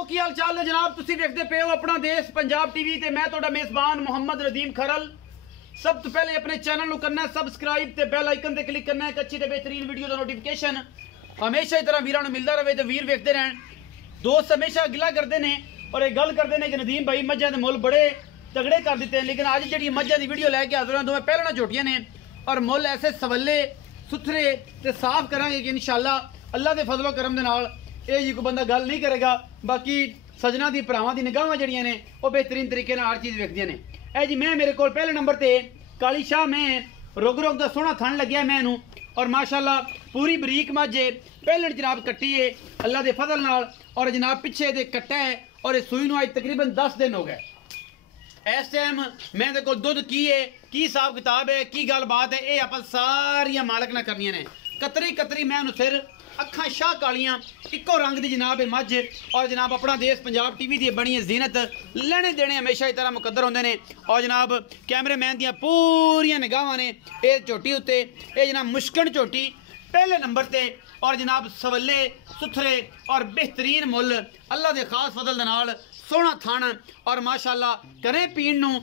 जनाब की हाल चाल है जनाब तुसी देखते पे हो अपना देश पंजाब टीवी ते मैं तोड़ा मेजबान मोहम्मद रदीम खरल। सब तो पहले अपने चैनल करना है सबसक्राइब ते बेल आइकन ते क्लिक करना है अच्छी ते बेहतरीन वीडियो का नोटिफिकेशन हमेशा ही तरह वीरां मिलता रहे तो वीर वेखते रहन। दोस्त हमेशा गिला करते हैं और एक गल करते हैं कि नदीम भाई मझां दे मुल बड़े तगड़े कर दिते हैं, लेकिन अज जी मझां की वीडियो लैके हाजिर हैं दोवें पहलना झोटियां ने और मुल ऐसे सवले सुथरे ते साफ करांगे कि इंशाअल्लाह अल्लाह के फजलो करम दे नाल ये जी कोई बंदा गल नहीं करेगा। बाकी सजना की भरावां की निगाहां जड़ियां ने वो बेहतरीन तरीके हर चीज़ वेखदियां ने। ए जी मैं मेरे को पहले नंबर ते काली शाह में रुग रुग का सोहना थन लग्या मैनू और माशाअल्लाह पूरी बरीक मझ पहले जनाब कट्टी है अल्लाह के फजल नाल और जनाब पिछे दे कट्टा है और इस सूई नूं अज तकरीबन 10 दिन हो गए। इस टाइम मैं को दुध की है की हिसाब किताब है की गल बात है ये आप सारिया मालक ना करनिया ने। कतरी कतरी मैं सिर अखा शाह कालियां इको रंग की जनाब मझ और जनाब अपना देश पंजाब टीवी की बनी जीनत लेने देने हमेशा ही तरह मुकद्दर होंगे ने और जनाब कैमरेमैन दियां पूरियां निगाहां ने ये झोटी उत्ते ये जनाब मुश्किल झोटी पहले नंबर ते और जनाब सवले सुथरे और बेहतरीन मुल अल्लाह के खास फजल दे नाल सोहना थन और माशाअल्लाह करें पीण नूं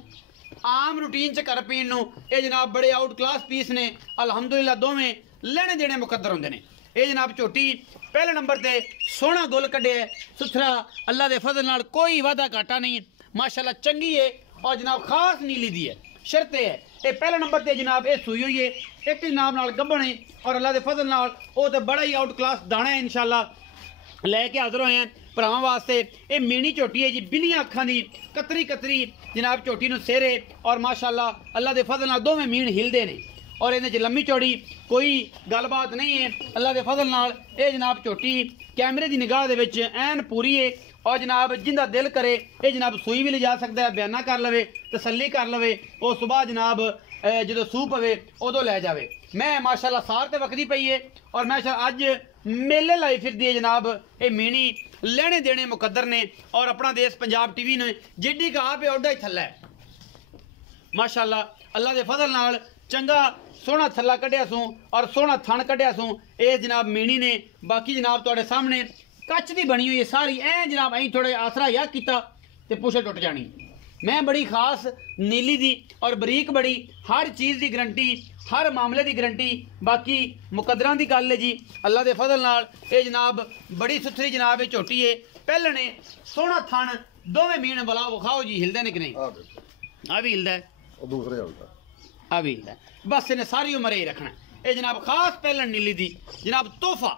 आम रूटीन च कर पीण नूं ये जनाब बड़े आउट क्लास पीस ने अलहमदुलिल्लाह दोवें लेने देने मुकद्दर होंगे ने। ये जनाब झोटी पहले नंबर ते सोहना गुल कढ़े सुथरा अल्लाह के फजल नाल कोई वादा घाटा नहीं माशाअल्लाह चंगी है और जनाब खास नीली दी है शर्त है ये पहले नंबर ते जनाब ये सूई हुई है एक जनाब नाल गब्बन है और अल्लाह के फजल नाल वो तो बड़ा ही आउट क्लास दाना है इंशाअल्लाह लैके हाजिर होए हैं भरावां वास्ते। ये मीनी झोटी है जी बिलियां अखां दी कतरी कतरी जनाब झोटी नूं सेरे और माशाअल्लाह अल्लाह के फजल नाल दोवें मीन हिलदे ने और इन्हें लम्मी चौड़ी कोई गलबात नहीं है अल्लाह के फजल नाल ये जनाब झोटी कैमरे की निगाह दे विच ऐन पूरी है और जनाब जिंदा दिल करे ये जनाब सूई भी ले जा सकता है बयाना कर लवे तसल्ली कर लवे और सुबह जनाब जो सूह पवे उदों लै जावे। मैं माशाअल्लाह सार ते वकदी पई है और माशाअल्लाह अज मेले लाई फिरदी है जनाब ये मीनी लेने देने मुकद्दर ने और अपना देश पंजाब टीवी ने जिड्डी का आप ओडा ही थल्ला है माशाअल्लाह अल्लाह के फजल नाल चंगा सोहना थल्ला कढ़िया सूँ और सोहना थन कढ़िया सूँ ये जनाब मीनी ने। बाकी जनाब तुहाडे सामने कच की बनी हुई है सारी ऐ जनाब अं थोड़े आसरा या किया तो पुछ टुट जानी। मैं बड़ी खास नीली दी और बरीक बड़ी हर चीज़ की गारंटी हर मामले की गारंटी। बाकी मुकद्दरां की गल है जी अल्लाह के फजल नाल ये जनाब बड़ी सुथरी जनाब ये झोटी है पहले ने सोहना थन दोवें मीन वाला विखाओ जी हिलदे ने कि नहीं आ भी हिलदा है दूसरे हिलदा आ भी हिलदा है बस इन्हें सारी उम्र यही रखना ये जनाब खास पहले नीली दी जनाब तोहफा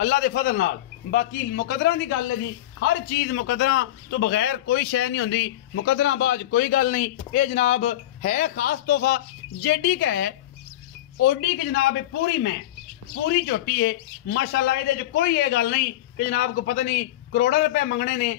अल्लाह के फजल नाल। बाकी मुकद्दरां की गल है जी हर चीज़ मुकद्दरां तो बगैर कोई शय नहीं होंदी मुकद्दरां बाज कोई गल नहीं ये जनाब है खास तोहफा जेडी का है ओडी की जनाब पूरी मैं पूरी झोटी है माशाअल्लाह ये कोई ये गल नहीं कि जनाब को पता नहीं करोड़ों रुपए मंगने ने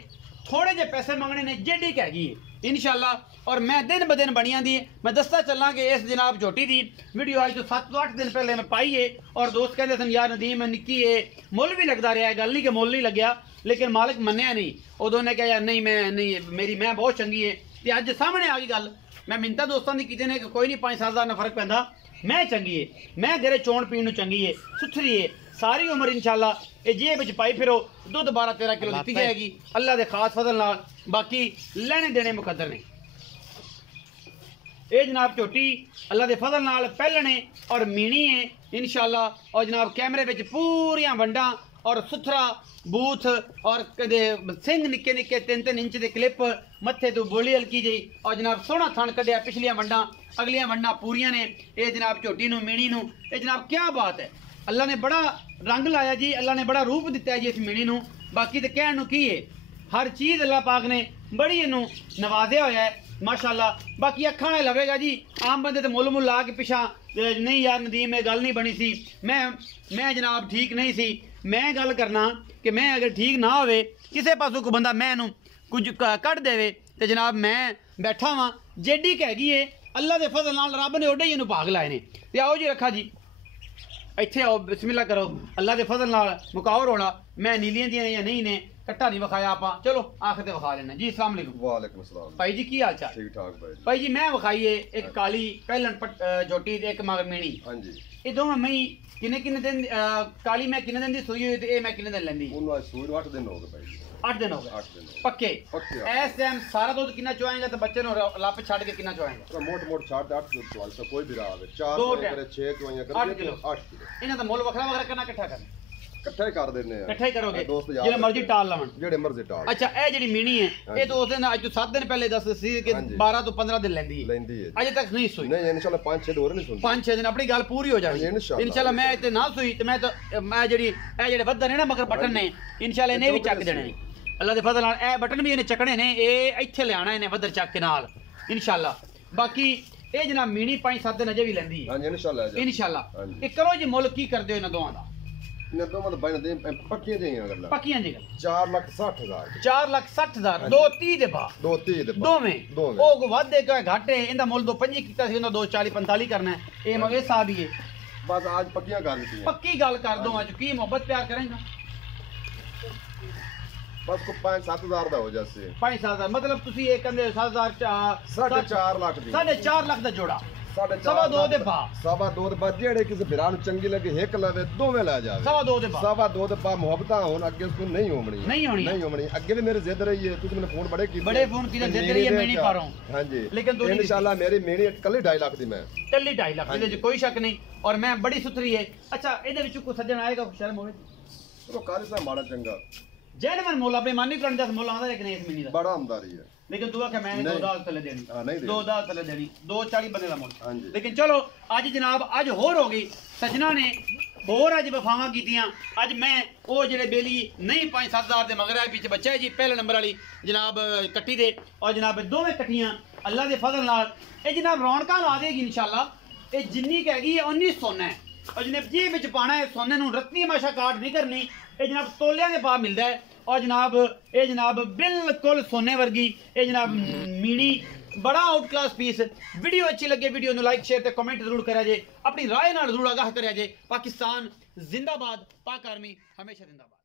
थोड़े जे पैसे मंगने ने जेडी का हैगी इंशाअल्लाह और मैं दिन ब दिन बनिया दी मैं दसता चलना कि इस जनाब झोटी की वीडियो आज तो 7 तो 8 दिन पहले मैं पाई है और दोस्त कहते सन यार नदीम मैं निक्की है मुल भी लगता रहा है गल नहीं कि मुल नहीं लग्या लेकिन मालिक मन्निया नहीं उदों ने कहा यार नहीं मैं नहीं मेरी मैं बहुत चंगी है तो अज सामने आ गई गल मैं मिन्नतां दोस्तों की कीते ने कि कोई नहीं 5-7 हज़ार ना फर्क पैंदा मैं चंगी है मैं घरे चोण पीण नूं चंगी है सुथरी है सारी उम्र इंशाअल्लाह ये जेब विच पाई फिरो दुध 12-13 किलो दी जाएगी अल्लाह के खास फजल नाल। बाकी लेने देने मुकद्दर ने ये जनाब झोटी अल्लाह के फजल नाल पहलने और मीनी है इंशाअल्लाह और जनाब कैमरे विच पूरियां वंडा और सुथरा बूथ और सिंह निक्के निक्के 3-3 इंच के क्लिप मत्थे तो बोली हल्की जी और जनाब सोहना थन कढ़िया पिछलियां वंडा अगलियां वंडा पूरियां ने ये जनाब झोटी नूं मीनी नूं ये जनाब क्या बात है अल्लाह ने बड़ा रंग लाया जी अल्लाह ने बड़ा रूप दिता है जी इस मीनी नूं। बाकी तो कहण नूं की है हर चीज़ अल्लाह पाक ने बड़ी इनू नवाजिया होया है माशाअल्लाह। बाकी अखा ने लवेगा जी आम बंदे तो मुल मुल ला के पिछा नहीं यार नदीम गल नहीं बनी सी मैं जनाब ठीक नहीं सी मैं गल करना कि मैं अगर ठीक ना होवे किसी पासों को बंदा मैं कुछ कढ़ देवे तो जनाब मैं बैठा वहाँ जेडी कहगी है अल्लाह के फजल नाल रब ने ओडे ही इनू भाग लाए ने। तो आओ जी रखा जी इत्थे आओ बिस्मिल्लाह करो अल्लाह के फजल नाल मुकाओ रोड़ा मैं नीलियां दियां या नहीं ने कट्टा नहीं विखाया आप चलो आखिर ते विखा लेना जी। अस्सलाम वालेकुम। वालेकुम अस्सलाम भाई जी की हाल चाल ठीक ठाक भाई भाई जी मैं विखाई है एक काली पहलन झोटी एक मगर मीणी हां जी ये दोवें मई किन्ने किन्ने दिन काली मैं किन्ने दिन दी सूई हुई ते ए मैं किन्ने दिन लैंदी उन्होंने सूई 8 दिन हो गए भाई 8 दिन हो गए 8 दिन पक्के पक्के। इस टाइम सारा दूध कितना चुआएगा तो बच्चे नु लाप छड़ के कितना चुआएगा तो मोट मोट 8.5 दूध चवाल तो कोई भी रहा है 4 दो करे 6 चवाइयां कर 8 किलो 8 किलो इन्हां दा मुੱਲ ਵੱਖਰਾ ਵੱਖਰਾ ਕਰਨਾ ਇਕੱਠਾ ਕਰਨਾ ਇਕੱਠਾ ਹੀ ਕਰ ਦਿੰਨੇ ਆ ਇਕੱਠਾ ਹੀ ਕਰੋਗੇ ਦੋਸਤ ਯਾਰ ਜਿਹੜੇ ਮਰਜ਼ੀ ਟਾਲ ਲਾਵਣ ਜਿਹੜੇ ਮਰਜ਼ੀ ਟਾਲ ਅੱਛਾ ਇਹ ਜਿਹੜੀ ਮੀਣੀ ਹੈ ਇਹ ਦੋਸਤ ਦਿਨ ਅੱਜ ਤੋਂ 7 ਦਿਨ ਪਹਿਲੇ ਦੱਸ ਸੀ ਕਿ 12 ਤੋਂ 15 ਦਿਨ ਲੈਂਦੀ ਹੈ ਲੈਂਦੀ ਹੈ ਅਜੇ ਤੱਕ ਨਹੀਂ ਸੂਈ ਨਹੀਂ ਇਨਸ਼ਾਅੱਲਾ 5-6 ਹੋਰ ਨਹੀਂ ਸੁਣਦੀ 5-6 ਦਿਨ ਆਪਣੀ ਗੱਲ ਪੂਰੀ ਹੋ ਜਾਣੀ ਇਨਸ਼ਾਅੱਲਾ ਮੈਂ ਇੱਥੇ ਨਾ ਸੂਈ ਤੇ ਮੈਂ ਜਿਹੜੀ ਇਹ ਜਿਹੜੇ ਵੱਧਰ ਨੇ ਨਾ ਮਗਰ ਬਟਨ ਨੇ ਇਨਸ਼ਾਅੱਲਾ ਇਹਨੇ ਵੀ ਚੱਕ ਦੇਣੇ ਨੇ ਅੱਲਾ ਦੇ ਫਜ਼ਲ ਨਾਲ ਇਹ ਬਟਨ ਵੀ ਇਹਨੇ ਚੱਕਣੇ ਨੇ ਇਹ ਇੱਥੇ ਲਿਆਣਾ ਇਹਨੇ ਵੱਧਰ ਚੱਕ ਕੇ ਨਾਲ ਇਨਸ਼ਾਅੱਲਾ ਬਾਕੀ ਇਹ ਜਨਾਬ ਮੀਣੀ 5-7 ਦਿਨ ਅਜੇ ਵੀ ਲੈਂਦੀ ਹੈ ਹਾਂਜੀ ਇਨਸ਼ਾਅੱਲਾ ਇਹ ਕਰੋ ਜੀ ਮੁੱਲ ਕੀ ਕਰਦੇ ਹੋ ਇਹਨਾਂ ਦੋਵਾਂ ਦਾ ਨੇ ਦੋਵਾਂ ਦਾ ਬਾਈ ਦੇ ਪੱਕੀਆਂ ਜਿਹੀਆਂ ਗੱਲਾਂ ਪੱਕੀਆਂ ਜੀ 4,60,000 4,60,000 ਦੋ 30 ਦੇ ਬਾਅਦ ਦੋ 30 ਦੇ ਦੋਵੇਂ ਉਹ ਕੋ ਵਾਧੇ ਕਾ ਘਾਟੇ ਇਹਦਾ ਮੁੱਲ 2.5 ਕੀਤਾ ਸੀ ਉਹਨਾਂ 2.40-45 ਕਰਨਾ ਇਹ ਮਗੇ ਸਾਹਿਬ ਹੀ ਹੈ ਬਸ ਅੱਜ ਪੱਕੀਆਂ ਕਰ ਦਿੱਤੀਆਂ ਪੱਕੀ ਗੱਲ ਕਰ ਦੋ ਅੱਜ ਕੀ ਮੁਹੱਬਤ ਪਿਆਰ ਕਰਾਂਗਾ ਬਸ ਕੋ 5-7,000 ਦਾ ਹੋ ਜਾਸੇ 5,000 ਮਤਲਬ ਤੁਸੀਂ ਇਹ ਕਹਿੰਦੇ 7,000 4.5 ਲੱਖ ਦੀ 4.5 ਲੱਖ ਦਾ ਜੋੜਾ 2.5 2 ਦੇ ਪਾ 2.5 ਦੇ ਬਾਅਦ ਜਿਹੜੇ ਕਿਸੇ ਵਿਰਾਹ ਨੂੰ ਚੰਗੀ ਲੱਗੇ ਇੱਕ ਲਵੇ ਦੋਵੇਂ ਲੈ ਜਾਵੇ 2 ਦੇ ਪਾ 2.5 ਦੇ ਪਾ ਮੁਹੱਬਤਾਂ ਹੋਣ ਅੱਗੇ ਉਸ ਨੂੰ ਨਹੀਂ ਹੋਣੀ ਅੱਗੇ ਵੀ ਮੇਰੇ ਜ਼ਿੱਦ ਰਹੀ ਹੈ ਤੁਸੀਂ ਮੈਨੂੰ ਫੋਨ ਬੜੇ ਕੀਤੇ ਜ਼ਿੱਦ ਰਹੀ ਹੈ ਮੇਣੀ ਪਾਰੋਂ ਹਾਂਜੀ ਲੇਕਿਨ ਤੂੰ ਇਨਸ਼ਾਅੱਲਾ ਮੇਰੀ ਮੇਣੀ ਇਕੱਲੀ 2.5 ਲੱਖ ਦੀ ਮੈਂ ਇਕੱਲੀ 2.5 ਲੱਖ ਇਹਦੇ 'ਚ ਕੋਈ ਸ਼ੱਕ ਨਹੀਂ ਔਰ ਮੈਂ ਬੜੀ ਸੁਥਰੀ ਹੈ ਅੱਛਾ ਇਹਦੇ ਵਿੱਚ ਕੋਈ ਸੱਜਣ ਆਏਗਾ ਸ਼ਰਮ ਹੋਵੇ ਚਲੋ ਕਾਰੀ ਸਾਹਿਬ ਮਾੜਾ ਚੰਗਾ ਜੈਨਵਨ ਮੁੱਲ ਆਪੇ ਮਾਨੀ ਕਰਨ ਦਾ ਮੁੱਲ ਆਉਂਦਾ ਲੇਕਿਨ ਇਸ ਮਹੀਨੇ ਦਾ ਬੜਾ ਆਮਦਾਰੀ ਹੈ लेकिन तू आखे मैंने 2,000 थले देनी नहीं 2,000 थले देनी 240 बंदे का मुल ਹਾਂਜੀ लेकिन चलो अज जनाब अज होर हो गई सजना ने होर अज वफावां कीतियां अज मैं वो जेडे बेली नहीं 5-7,000 दे मगर पीछे बच्चा है जी पहले नंबर वाली जनाब कट्टी दे और जनाब दोवें कट्टियां अल्लाह दे फजल नाल ये जनाब रौनकां ला देगी इंशाल्लाह ये जिन्नी कह गई है उन्नी सोना है और जनाब जी विच पाना है सोने नूं रत्ती माशा काट नहीं करनी ये जनाब तोलियां दे भाव मिलदा है और जनाब ये जनाब बिल्कुल सोने वर्गी ये जनाब मीणी बड़ा आउट क्लास पीस वीडियो अच्छी लगे वीडियो को लाइक शेयर ते कमेंट जरूर करा जे अपनी राय नाल जरूर आगाह करा जे पाकिस्तान जिंदाबाद पाक आर्मी हमेशा जिंदाबाद।